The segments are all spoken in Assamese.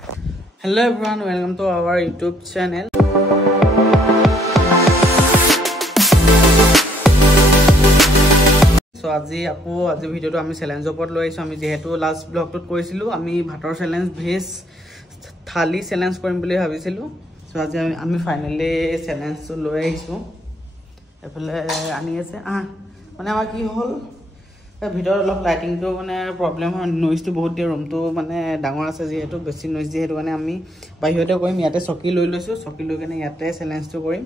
Hello everyone, welcome to our YouTube channel. So আজি ভিডিওটো আমি চ্যালেঞ্জ ওপৰত লৈ আইছো আমি যেহেতু লাষ্ট ব্লগটোত কৈছিলো আমি ভাতৰ চ্যালেঞ্জ ভেজ থালি চ্যালেঞ্জ কৰিম বুলি ভাবিছিলো সো আজি আমি ফাইনালি চ্যালেঞ্জটো লৈ আইছো এফালে আনি আছে মানে আমাৰ কি হ'ল ভিডিওৰ অলপ লাইটিংটো মানে প্ৰবলেম হয় নইজটো বহুত দিয়ে ৰুমটো মানে ডাঙৰ আছে যেহেতু বেছি নইজ দিয়ে হেতু মানে আমি বাহিৰতে কৰিম ইয়াতে চকী লৈ লৈছো চকী লৈ কেনে ইয়াতে চ্যালেঞ্জটো কৰিম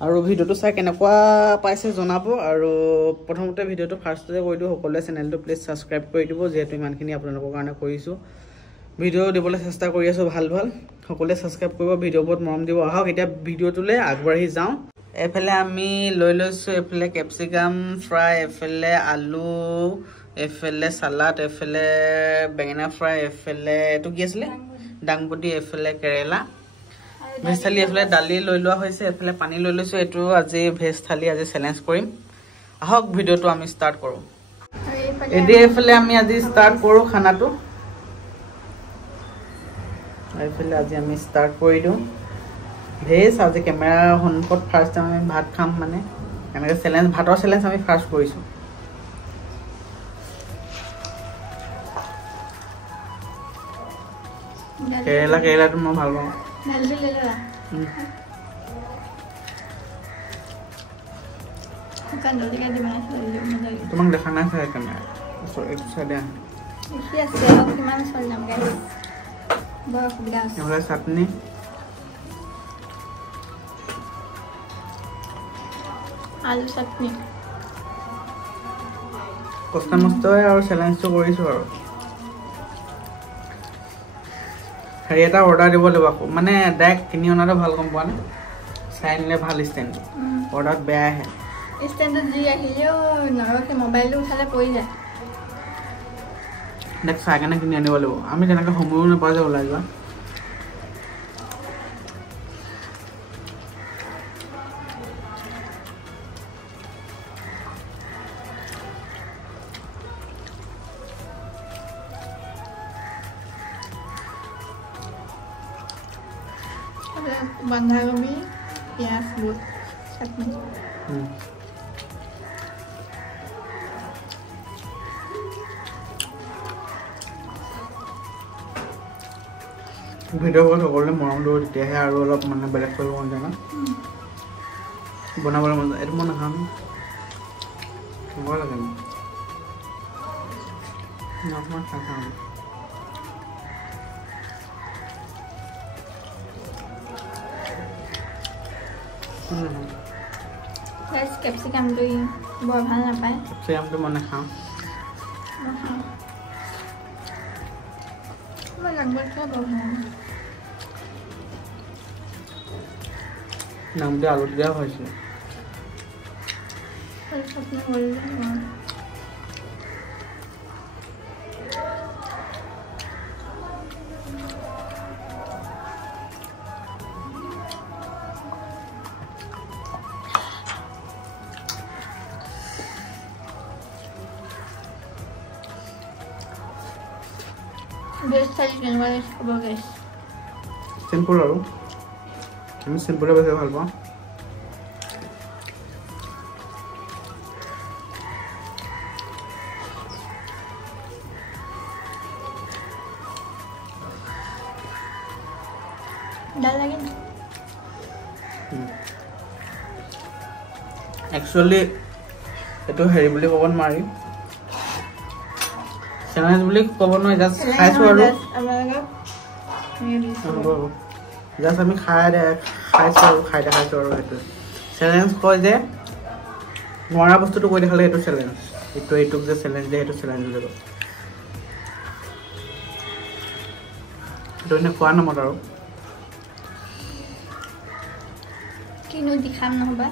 আৰু ভিডিওটো চাই কেনেকুৱা পাইছে জনাব আৰু প্ৰথমতে ভিডিওটো ফাৰ্ষ্টতে কৈ দিও সকলোৱে চেনেলটো প্লিজ সাবস্ক্ৰাইব কৰি দিব যেহেতু ইমানখিনি আপোনালোকৰ কাৰণে কৰিছো ভিডিও দিবলৈ চেষ্টা কৰি আছো ভাল সকলোৱে সাবস্ক্ৰাইব কৰিব ভিডিও বহুত মৰম দিব আহক এতিয়া ভিডিওটোলে আগবাঢ়ি যাও এফালে আমি লৈ লৈছো এফালে ক্যাপসিকাম ফ্ৰাই এফালে আলু এফালে সালাড এফালে বেঙেনা ফ্ৰাই এফালে এটো কি আছিল ডাংবডি এফালে কেৰেলা ভেজ থালি এফালে দালি লৈ লোৱা হৈছে এফালে পানী লৈ লৈছো এটো আজি ভেজ থালি আজি চ্যালেঞ্জ কৰিম আহক ভিডিওটো আমি স্টাৰ্ট কৰো এফালে আমি আজি স্টাৰ্ট কৰো খানাটো এফালে আজি আমি স্টাৰ্ট কৰি দিও ভেজ আজি ক্যামেৰা হনকট ফাৰ্স্ট আমি ভাত খাম মানে এনেকে চ্যালেঞ্জ ভাতৰ চ্যালেঞ্জ আমি ফাৰ্স্ট কৰিছো কেৰেলাটো মই ভাল পাওঁ দালি লৈ লোৱা কান দলিকা দি বনাইছো তোমাক দেখা নাই চাই কেমেৰা এইটো চাই দিয়া কি আছে কিমান চল নাম গাইস বৰ সুবিধা আছে এফালে চাটনি আলু চাটনি কষ্ট মস্ত আৰু চ্যালেঞ্জটো কৰিছো আৰু হেৰি এটা অৰ্ডাৰ দিব লাগিব মানে ডাইৰেক্ট কিনি অনাটো ভাল কম পোৱা নাই চাইনলে ভাল ষ্টেণ্ড অৰ্ডাৰ বেয়া আহে ষ্টেণ্ডত যি আহিলেও নৰকে মোবাইলটো উঠালে পৰি যায় নেক্সট চাইকেনে কিনি আনিব লাগিব আমি তেনেকৈ সময়ো নাপাওঁ যে ওলাই যোৱা बंधागोभी प्याज बुट चटनी ভিডিও কল সকলোৱে মৰম দিব তেতিয়াহে আৰু অলপ মানে বেলেগ কৰিব মন যায় ন বনাবলৈ মন যায় এইটো মই নাখাম কেনেকুৱা লাগে মই খাম गाइस कैप्सिकम तो बहुत ভাল না পায় कैप्सिकम তো মনে খাও মই লাগবে তো বহুত নাম দিয়ে আলু দিয়া হইছে সবনে বলি बेस्ट थाली केनेকুৱা হ'ব गाइस সিম্পল আৰু আমি সিম্পল বেছি ভাল পাওঁ ডাল লাগে একচুয়ালি এটো হেৰি বুলি ক'ব নোৱাৰি চ্যালেঞ্জ বুলি ক'ব নোৱাৰি জাস্ট খাইছো আৰু জাস্ট আমি খাইছো আৰু খাই দেখাইছো আৰু এটো চ্যালেঞ্জ কয় যে নোৱাৰা বস্তুটো কৈ দেখালে এটো চ্যালেঞ্জ এইটো যে চ্যালেঞ্জ যে এটো চ্যালেঞ্জ বুলি কয় এটো নে কোৱা নামত আৰু কিনো দেখাম নহবা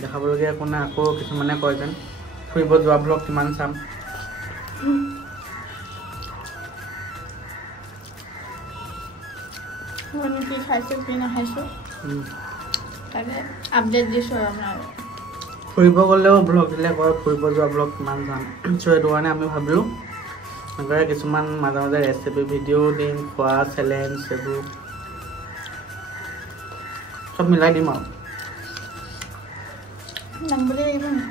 দেখাবলগীয়া কোনো আকৌ কিছুমানে কয় যেন ফুৰিব যোৱা ব্লগ কিমান চাম মানে কি খাইছো কি না খাইছো তাকে আপডেট দিছো আপোনাৰ ফুৰিব গলেও ব্লগ দিলে কয় ফুৰিব যোৱা ব্লগ কিমান চাম সো এটো কাৰণে আমি ভাবিলো এনেকৈ কিছুমান মাজে মাজে ৰেচিপি ভিডিঅ' দিম, খোৱা চেলেঞ্জ এইবোৰ চব মিলাই দিম আৰু নাম বুলি লাগিব নি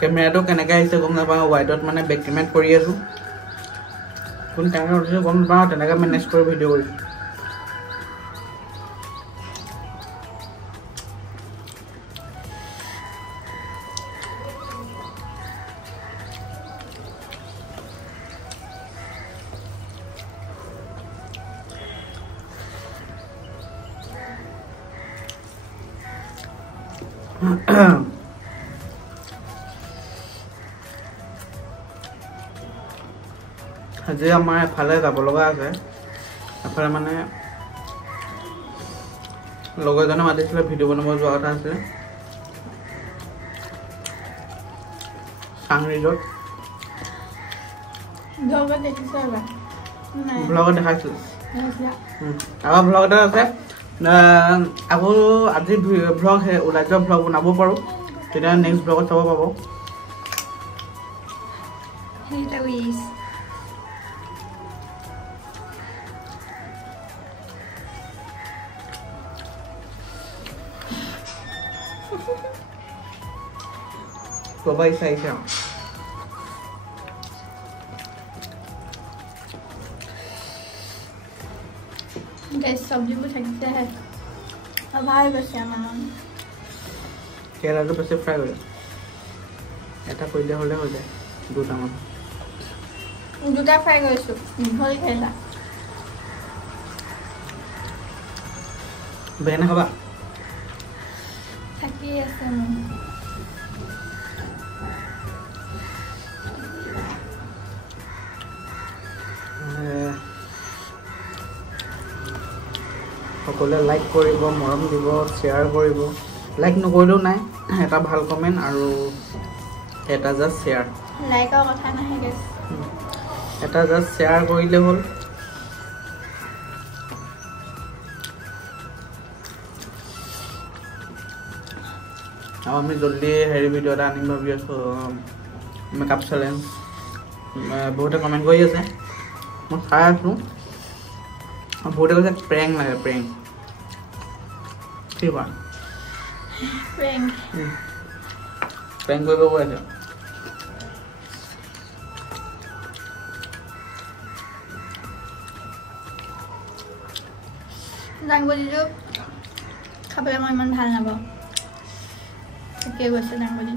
কেমেৰাটো কেনেকৈ আহিছে গম নাপাওঁ ৱাইডত মানে বেক কেমেৰাত কৰি আছোঁ কোন কেমেৰা উঠিছোঁ গম নাপাওঁ তেনেকৈ মেনেজ কৰি ভিডিঅ' কৰিছোঁ আজি আমাৰ এফালে যাব লগা আছে এফালে মানে লগৰ এজনে মাতিছিলে ভিডিঅ' বনাব যোৱা কথা আছিলে চাং ৰিজৰ্ট ব্লগত দেখাইছিলোঁ আগৰ ব্লগ এটা আছে আকৌ আজি ব্লগ ওলাই যোৱা ব্লগ বনাব পাৰোঁ তেতিয়া নেক্সট ব্লগত চাব পাব Coba isa-isa. Guys, sabji ko sakte hai. Ab aaye bas yana. Kera to paise fry hoye. Eta koile hole ho jay. Duta man. Duta fry koisu. Holi khela. Bena khaba. Thaki ase mo. সকলে লাইক কৰিব মৰম দিব শেয়াৰ কৰিব লাইক নকৰিলেও নাই এটা ভাল কমেন্ট আৰু এটা জাস্ট শেয়াৰ লাইকৰ কথা নাহে গাইস এটা জাস্ট শেয়াৰ কৰিলে হ'ল আৰু আমি জলদি হেৰি ভিডিঅ' এটা আনিম ভাবি আছো মেকআপ চেলেঞ্জ বহুতে কমেন্ট কৰি আছে মই চাই আছো বহুতে কৈছে প্ৰেংক লাগে প্ৰেংক কি বা প্ৰেংক প্ৰেংক কৰিব কৈ আছে দাংবডিটো খাবলৈ মই ইমান ভাল নাপাওঁ ঠিকে গৈছে দাংবডি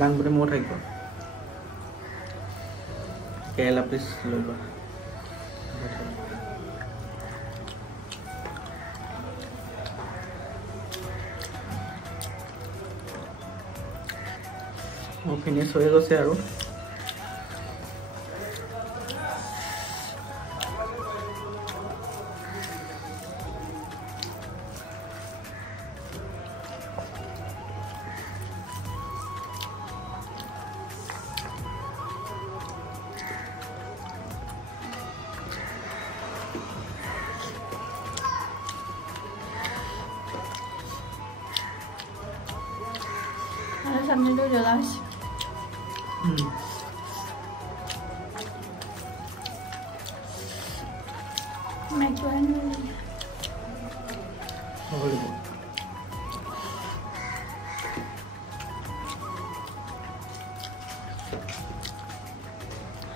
দাংবডি মোৰ থাকিব কেৰেলা পিচ লৈ লোৱা মোৰ ফিনিছ হৈ গৈছে আৰু সামনেটো জ্বলা হৈছে মেকৰণি হ'ব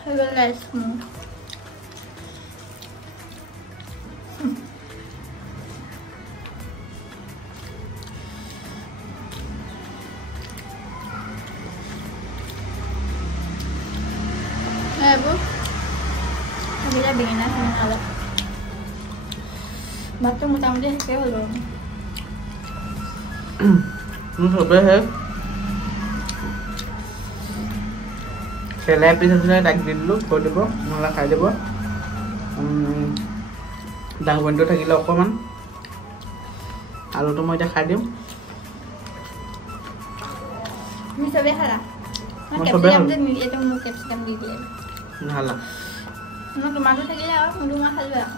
হৈ গ'ল গাইছ এইবোৰ থাকিলে বেঙেনা চেঙেনা অলপ ভাতটো মোটামুটি শেষেই হ'ল বাৰু চবেহে চেলাই পিছ আছিলে তাক দি দিলোঁ থৈ দিব নহ'লে খাই দিব ডাঙবনিটো থাকিলে অকণমান আলুটো মই এতিয়া খাই দিম তুমি চবেই খালা মই চবেই খালোঁ এইটো মোক কেপচিকাম দি দিলে খালা মই তোমাৰটো থাকিলে আৰু মই তোমাৰ খালোঁ আৰু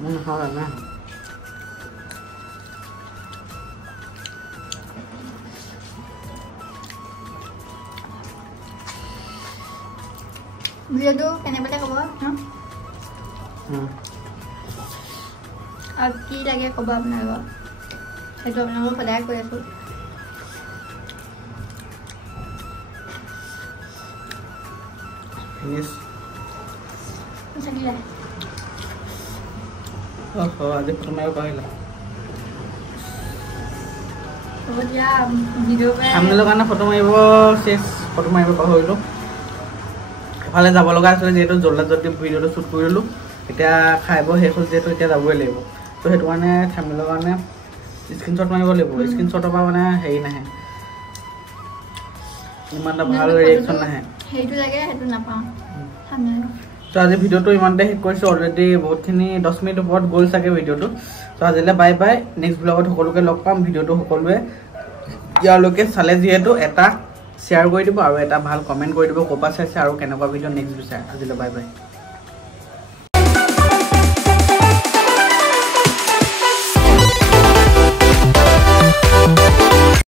মই নাখাওঁ না ভিডিঅ'টো কেনেবাতে ক'ব ন আৰু কি লাগে ক'ব আপোনালোকক সেইটো আপোনালোকক সদায় কৈ আছোঁ থাকিলে আজি ফটো মাৰিব পাৰিলা হ'ব দিয়া ভিডিঅ' আপোনালোকৰ কাৰণে ফটো মাৰিব ফটো মাৰিব পাহৰিলোঁ এফালে যাব লগা আছিলে যিহেতু জল্দি জল্দি ভিডিঅ'টো শ্বুট কৰি ল'লোঁ এতিয়া খাই বৈ শেষ হ'ল যিহেতু এতিয়া যাবই লাগিব তো সেইটো কাৰণে থাম্বনেইলৰ কাৰণে স্ক্ৰীনশ্বট মাৰিব লাগিব স্ক্ৰীনশ্বটৰ পৰা মানে হেৰি নাহে ইমান এটা ভাল ৰিয়েকশ্যন নাহে সেইটো লাগে সেইটো নাপাওঁ তো আজি ভিডিঅ'টো ইমানতে শেষ কৰিছোঁ অলৰেডি বহুতখিনি 10 মিনিট ওপৰত গ'ল চাগে ভিডিঅ'টো তো আজিলৈ বাই বাই নেক্সট ব্লগত সকলোকে লগ পাম ভিডিঅ'টো সকলোৱে ইয়ালৈকে চালে যিহেতু এটা শ্বেয়াৰ কৰি দিব আৰু এটা ভাল কমেণ্ট কৰি দিব ক'ৰ পৰা চাইছে আৰু কেনেকুৱা ভিডিঅ' নেক্সট বিচাৰে আজিলৈ বাই বাই